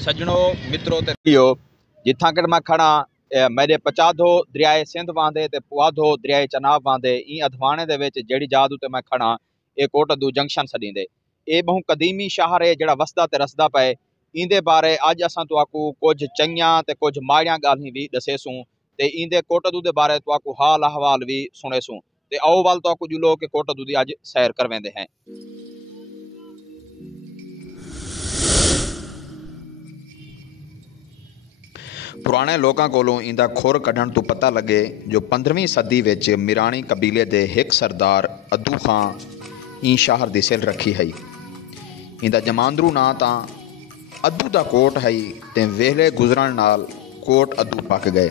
सज्जनों मित्रों ते वीडियो जिथा कि मैं खड़ा मेरे पचाधो दरियाए सिंध वांदे ते पुआधो दरियाए चनाब वांदे ई अधवाने दे विच जेड़ी जाद उत्ते मैं खड़ा ये कोटदू जंक्शन सदींदे ये बहु कदीमी शहर है जेड़ा वसदा ते रसदा पे इंदे बारे अज असां तुआकू कुछ चंगियां ते कुछ माड़ियां गाल्हियां भी दसेसूं ते इंदे कोटदू दे बारे तुआकू हाल अहवाल भी सुनेसूं ते आओ वाल तुआकू जुलो कि कोटदू दी अज सैर करवेंदे हैं। पुराने लोगों कोलों इंदा खुर कढ़ण तो पता लगे जो 15वीं सदी विच मिरानी कबीले दे हिक सरदार अद्दू खां ई शहर दी सिल रखी है। इंदा जमांदरू नां तां अद्दू दा कोट है ते वेले गुजरण नाल कोट अद्दू पक गए।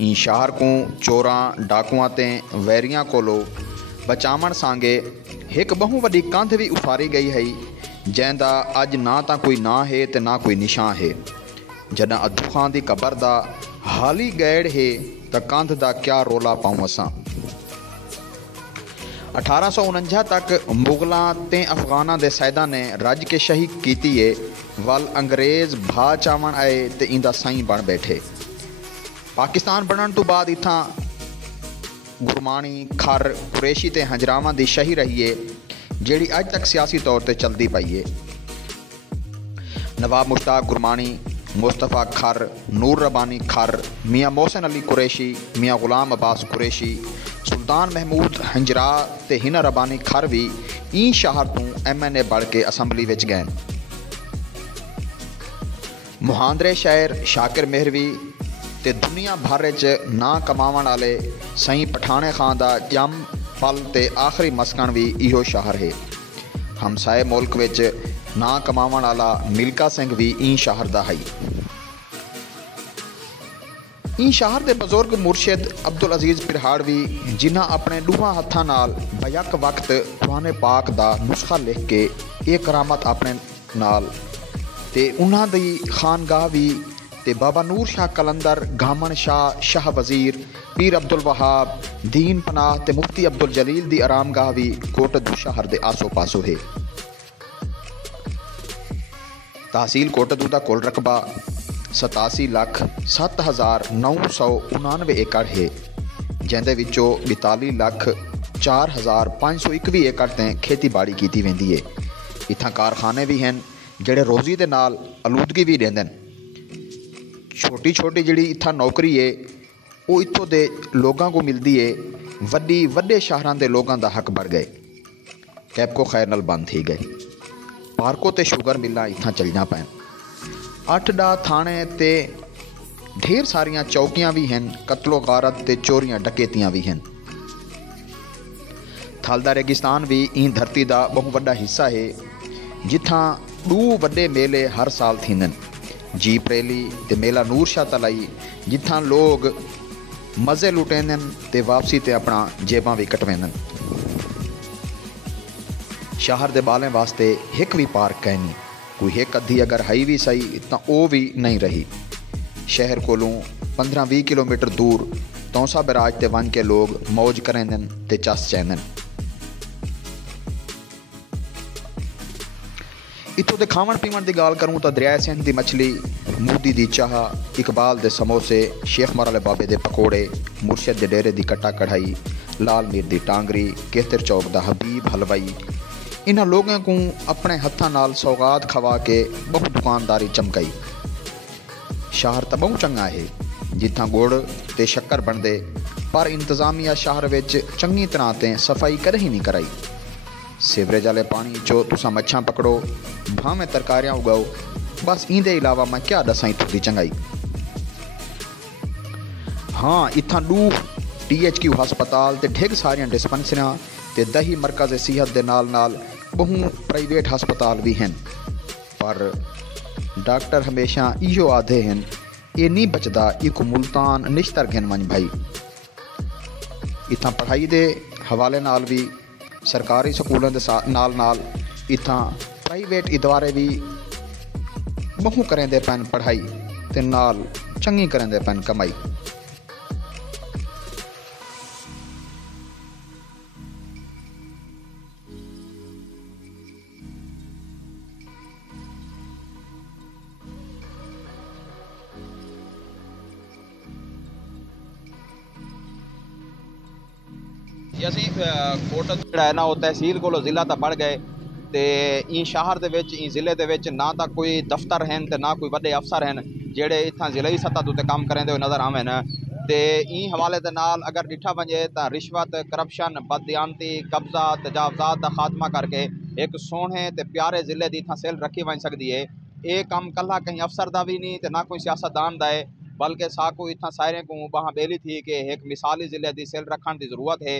ई शहर को चोरां डाकुआं ते वैरियां कोलों बचावण सांगे हिक बहु वड्डी कंध भी उफारी गई है जैंदा अज ना तां कोई ना है ते ना कोई निशान है। जॾहिं अद्दू खां दी कबर दा हाली गैड़ है त कंध दा क्या रोला पाऊं असां। 1849 तक मुगलों ते अफगाना दे सैदा ने रज के शही कीती है वल अंग्रेज भा चावण आए ते इंदा साईं बन बैठे। पाकिस्तान बनण तो बाद इत्थां गुरमानी खर कुरैशी ते हजरावां दी शही रही है जेड़ी अज तक सियासी तौर ते चलदी पई है। नवाब मुश्ताक गुरमानी, मुस्तफ़ा खर, नूर रबानी खर, मियाँ मोहसिन अली कुरैशी, मियाँ गुलाम अब्बास कुरैशी, सुल्तान महमूद हंजरा ते हिना रबानी खर भी ई शहर तो MNA बढ़ के असैम्बली विच गए। मुहांदरे शहर शाकिर मेहरवी ते दुनिया भर च ना कमावण वाले सई पठाने खां दा जम पल ते आखिरी मस्कन भी इहो शहर है। हमसाए मुल्क विच ना कमावण वाला मिल्का सिंह भी ई शहर दा है। ई शहर दे बजुर्ग मुर्शिद अब्दुल अजीज पिरहाड़वी जिन्हां अपने डूहां हत्थां नाल बयक वक्त कुरान पाक दा नुस्खा लिख के ये करामत अपने नाल ते उन्हां दी खानगाह भी ते बाबा नूर शाह कलंदर, गामन शाह, शाह वजीर, पीर अब्दुल वहाब, दीन पनाह ते मुफ्ती अब्दुल जलील दी आरामगाह भी कोटदू शहर दे आसो पासो है। तहसील कोटदू का कुल रकबा 87,07,999 एकड़ है जिंदे विचों 42,04,521 एकड़ ते खेतीबाड़ी की वेंदी है। इत्थां कारखाने भी हैं जेड़े रोज़ी दे नाल आलूदगी भी देंदे न। छोटी छोटी जिहड़ी इत्थां नौकरी है वो इत्थों दे लोगों को मिलती है। वड्डे शहरां दे लोगों दा हक बढ़ गए। कैपको खैर नाल बंद थी गए। पार्को ते शुगर मिलां इत्थां चलियां पैन। 8 थाने ते ढेर सारियां चौकियां भी हैं। कत्लो गारत ते चोरियां डकैतियां भी हैं। थल दा रेगिस्तान भी ई धरती दा बहु वड्डा हिस्सा है जिथां 2 वड्डे मेले हर साल थींदन। जीप रैली ते मेला नूर शाह तलाई जिथां लोग मज़े लुटेंदन ते वापसी ते अपना जेबां भी कटवेंदन। शहर दे बालें वास्ते हिक भी पार्क है नहीं। कोई हिक अद्धी अगर है भी सही तो वो भी नहीं रही। शहर कोलों 15-20 किलोमीटर दूर तौसा बराज ते वन के लोग मौज करेंदन ते चस चैंदन। इतों दे खावन पीवन की गाल करूँ तो दरियाए सिंध की मछली, मोदी की चाह, इकबाल के समोसे, शेख मर वाले बाबे के पकौड़े, मुर्शद के डेरे की कट्टा कढ़ाई, लाल मीर की टांगरी, केसर चौक का हबीब हलवाई इन्हां लोगों को अपने हत्थां नाल सौगात खवा के बहु दुकानदारी चमकाई। शहर तो बहु चंगा है जिथां गुड़ ते शक्कर बनते पर इंतजामिया शहर विच चंगी तरह ते सफाई कदे ही नहीं कराई। सीवरेज वाले पानी चो तुसां मच्छां पकड़ो भावें तरकारियां उगाओ बस इंदे अलावा मैं क्या दसां इत्थों दी चंगाई। हाँ इत्थां 2 THQ हस्पताल ते ढेर सारियां डिस्पेंसरियां ते दही मरकज़ सेहत के नाल नाल बहु प्राइवेट हस्पताल भी हैं पर डॉक्टर हमेशा इहो आधे हैं ये नहीं बचदा एक मुल्तान निश्तर गिन वन भाई। इत्थां पढ़ाई के हवाले नाल भी सरकारी स्कूलों के नाल नाल इत्थां प्राइवेट इदारे भी बहु करेंदे पैन पढ़ाई ते नाल चंगी करेंदे पैन कमाई। ਅਸੀਂ ਕੋਟ ਜਿਹੜਾ ਹੈ ਨਾ ਉਹ ਤਹਿਸੀਲ ਕੋਲੋਂ ਜ਼ਿਲ੍ਹਾ ਤੱਕ बढ़ गए ਤੇ ਇਹ ਸ਼ਹਿਰ ਦੇ ਵਿੱਚ ਇਹ ਜ਼ਿਲ੍ਹੇ ਦੇ ਵਿੱਚ ਨਾ ਤਾਂ ਕੋਈ ਦਫ਼ਤਰ ਹਨ ਤੇ ਨਾ ਕੋਈ ਵੱਡੇ ਅਫਸਰ ਹਨ ਜਿਹੜੇ ਇੱਥਾਂ ਜ਼ਿਲ੍ਹੀ ਸਤ੍ਹਾ ਦੇ ਉੱਤੇ ਕੰਮ ਕਰਦੇ ਹੋਏ ਨਜ਼ਰ ਆਵਣ ਤੇ ਇਹ ਹਵਾਲੇ ਦੇ ਨਾਲ ਅਗਰ ਡਿੱਠਾ ਵਜੇ ਤਾਂ ਰਿਸ਼ਵਤ ਕਰਪਸ਼ਨ ਬਦਦਿਆਨਤੀ ਕਬਜ਼ਾ ਤਜਾਵਜ਼ਾਤ ਦਾ ਖਾਤਮਾ ਕਰਕੇ ਇੱਕ ਸੋਹਣੇ ਤੇ ਪਿਆਰੇ ਜ਼ਿਲ੍ਹੇ ਦੀ ਇੱਥਾਂ ਸੇਲ ਰੱਖੀ ਵਜ ਸਕਦੀ ਹੈ। ਇਹ ਕੰਮ ਕੱਲਾ कहीं अफसर का भी नहीं तो ना कोई सियासतदान का है बल्कि साकू इतना सारे को वहाँ बेली थी कि एक मिसाली ज़िले की सेल रखने की ज़रूरत है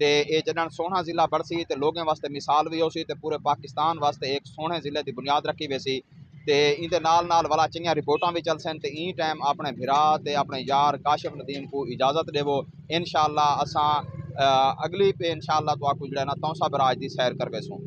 तो ये जडन सोहना ज़िला बढ़सी तो लोगों वास्ते मिसाल भी हो सी तो पूरे पाकिस्तान वास्ते एक सोहने ज़िले की बुनियाद रखी वैसी तो इहदे नाल वाला चंगियां रिपोर्टां भी चल सन तो ई टाइम अपने भिरा ते अपने यार काशिफ नदीम को इजाज़त देवो। इंशाअल्लाह असां अगली पे इंशाअल्लाह तो आपको जो है ना तौसा बराज की सैर कर वैसूँ।